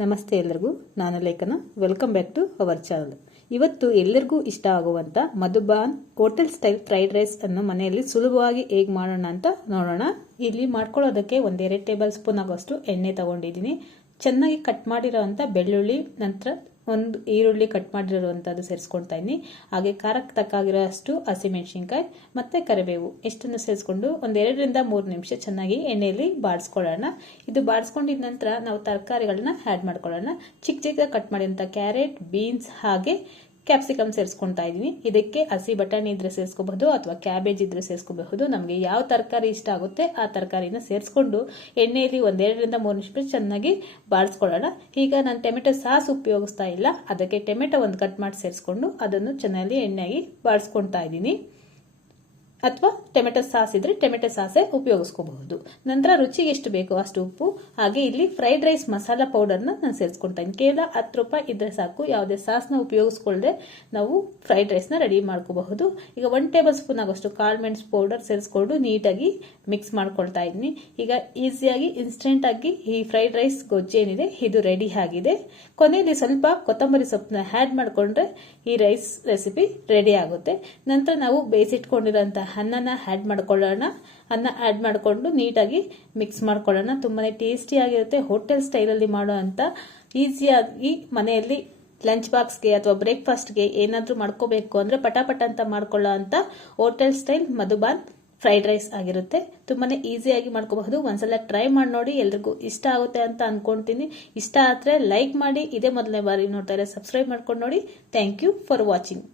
ನಮಸ್ತೆ ಎಲ್ಲರಿಗೂ, ನಾನು Lekhana. Welcome back to our channel. ಇವತ್ತು ಎಲ್ಲರಿಗೂ ಇಷ್ಟ ಆಗುವಂತ Madhuban hotel style fried rice ಅನ್ನು ಮನೆಯಲ್ಲಿ ಸುಲಭವಾಗಿ ಹೇಗೆ ಮಾಡೋಣ ಅಂತ ನೋಡೋಣ. ಇಲ್ಲಿ ಮಾಡ್ಕೊಳ್ಳೋದಕ್ಕೆ 1-2 ಟೇಬಲ್ ಸ್ಪೂನ್ ಆಗೋಷ್ಟು ಎಣ್ಣೆ ತಗೊಂಡಿದ್ದೀನಿ. ಚೆನ್ನಾಗಿ ಕಟ್ ಮಾಡಿರೋಂಥ ಬೆಳ್ಳುಳ್ಳಿ, ನಂತರ ಒಂದು ಈರುಳ್ಳಿ ಕಟ್ ಮಾಡಿರುವಂಥದ್ದು ಸೇರಿಸ್ಕೊಳ್ತಾ ಇದ್ದೀನಿ. ಹಾಗೆ ಖಾರಕ್ಕೆ ತಕ್ಕಾಗಿರೋಷ್ಟು ಹಸಿಮೆಣಸಿನ್ಕಾಯಿ ಮತ್ತು ಕರಿಬೇವು ಎಷ್ಟನ್ನು ಸೇರಿಸ್ಕೊಂಡು 1-2-3 ನಿಮಿಷ ಚೆನ್ನಾಗಿ ಎಣ್ಣೆಯಲ್ಲಿ ಬಾಡಿಸ್ಕೊಳ್ಳೋಣ. ಇದು ಬಾಡಿಸ್ಕೊಂಡಿದ ನಂತರ ನಾವು ತರಕಾರಿಗಳನ್ನ ಆ್ಯಡ್ ಮಾಡ್ಕೊಳ್ಳೋಣ. ಚಿಕ್ಕ ಚಿಕ್ಕ ಕಟ್ ಮಾಡಿದಂಥ ಕ್ಯಾರೆಟ್, ಬೀನ್ಸ್ ಹಾಗೆ ಕ್ಯಾಪ್ಸಿಕಮ್ ಸೇರಿಸ್ಕೊಳ್ತಾ ಇದ್ದೀನಿ. ಇದಕ್ಕೆ ಹಸಿ ಬಟಾಣಿ ಇದ್ರೆ ಸೇರಿಸ್ಕೋಬಹುದು ಅಥವಾ ಕ್ಯಾಬೇಜ್ ಇದ್ರೆ ಸೇರಿಸ್ಕೋಬಹುದು. ನಮಗೆ ಯಾವ ತರಕಾರಿ ಇಷ್ಟ ಆಗುತ್ತೆ ಆ ತರಕಾರಿನ ಸೇರಿಸ್ಕೊಂಡು ಎಣ್ಣೆಯಲ್ಲಿ 1-2-3 ನಿಮಿಷ ಚೆನ್ನಾಗಿ ಬಾಡಿಸ್ಕೊಳ್ಳೋಣ. ಈಗ ನಾನು ಟೊಮೆಟೊ ಸಾಸ್ ಉಪಯೋಗಿಸ್ತಾ ಇಲ್ಲ, ಅದಕ್ಕೆ ಟೊಮೆಟೊ ಒಂದು ಕಟ್ ಮಾಡಿ ಸೇರಿಸ್ಕೊಂಡು ಅದನ್ನು ಚೆನ್ನಾಗಿ ಎಣ್ಣೆಗೆ ಬಾಡಿಸ್ಕೊಳ್ತಾ ಇದ್ದೀನಿ. ಅಥವಾ ಟೊಮೆಟೊ ಸಾಸ್ ಇದ್ರೆ ಟೊಮೆಟೊ ಸಾಸೇ ಉಪಯೋಗಿಸ್ಕೋಬಹುದು. ನಂತರ ರುಚಿಗೆ ಎಷ್ಟು ಬೇಕೋ ಅಷ್ಟು ಉಪ್ಪು, ಹಾಗೆ ಇಲ್ಲಿ ಫ್ರೈಡ್ ರೈಸ್ ಮಸಾಲ ಪೌಡರ್ನ ನಾನು ಸೇರಿಸ್ಕೊಳ್ತಾ ಇದ್ದೀನಿ. ಕೇವಲ 10 ರೂಪಾಯಿ ಇದ್ರೆ ಸಾಕು. ಯಾವುದೇ ಸಾಸ್ನ ಉಪಯೋಗಿಸ್ಕೊಳ್ಳದೆ ನಾವು ಫ್ರೈಡ್ ರೈಸ್ನ ರೆಡಿ ಮಾಡ್ಕೋಬಹುದು. ಈಗ 1 ಟೇಬಲ್ ಸ್ಪೂನ್ ಆಗೋಷ್ಟು ಕಾಳು ಮೆಣಸು ಪೌಡರ್ ಸೇರಿಸ್ಕೊಂಡು ನೀಟಾಗಿ ಮಿಕ್ಸ್ ಮಾಡ್ಕೊಳ್ತಾ ಇದ್ದೀನಿ. ಈಗ ಈಸಿಯಾಗಿ ಇನ್ಸ್ಟೆಂಟ್ ಆಗಿ ಈ ಫ್ರೈಡ್ ರೈಸ್ ಗೊಜ್ಜು ಏನಿದೆ ಇದು ರೆಡಿ ಆಗಿದೆ. ಕೊನೆಯಲ್ಲಿ ಸ್ವಲ್ಪ ಕೊತ್ತಂಬರಿ ಸೊಪ್ಪನ್ನ ಆ್ಯಡ್ ಮಾಡಿಕೊಂಡ್ರೆ ಈ ರೈಸ್ ರೆಸಿಪಿ ರೆಡಿ ಆಗುತ್ತೆ. ನಂತರ ನಾವು ಬೇಯಿಸಿಟ್ಕೊಂಡಿರೋಂಥ ಅನ್ನನ ಆ್ಯಡ್ ಮಾಡ್ಕೊಳ್ಳೋಣ. ಅನ್ನ ಆ್ಯಡ್ ಮಾಡಿಕೊಂಡು ನೀಟಾಗಿ ಮಿಕ್ಸ್ ಮಾಡ್ಕೊಳ್ಳೋಣ. ತುಂಬಾ ಟೇಸ್ಟಿಯಾಗಿರುತ್ತೆ. ಹೋಟೆಲ್ ಸ್ಟೈಲಲ್ಲಿ ಮಾಡೋ ಅಂಥ ಈಸಿಯಾಗಿ ಮನೆಯಲ್ಲಿ ಲಂಚ್ ಬಾಕ್ಸ್ಗೆ ಅಥವಾ ಬ್ರೇಕ್ಫಾಸ್ಟ್ಗೆ ಏನಾದರೂ ಮಾಡ್ಕೋಬೇಕು ಅಂದರೆ ಪಟಾಪಟ ಅಂತ ಮಾಡ್ಕೊಳ್ಳೋ ಅಂಥ ಹೋಟೆಲ್ ಸ್ಟೈಲ್ ಮಧುಬಾನ್ ಫ್ರೈಡ್ ರೈಸ್ ಆಗಿರುತ್ತೆ. ತುಂಬಾನೇ ಈಸಿಯಾಗಿ ಮಾಡ್ಕೋಬಹುದು. ಒಂದ್ಸಲ ಟ್ರೈ ಮಾಡಿ ನೋಡಿ. ಎಲ್ರಿಗೂ ಇಷ್ಟ ಆಗುತ್ತೆ ಅಂತ ಅನ್ಕೊಂತೀನಿ. ಇಷ್ಟ ಆದರೆ ಲೈಕ್ ಮಾಡಿ. ಇದೇ ಮೊದಲನೇ ಬಾರಿ ನೋಡ್ತಾ ಇದ್ರೆ ಸಬ್ಸ್ಕ್ರೈಬ್ ಮಾಡ್ಕೊಂಡು ನೋಡಿ. Thank you for watching.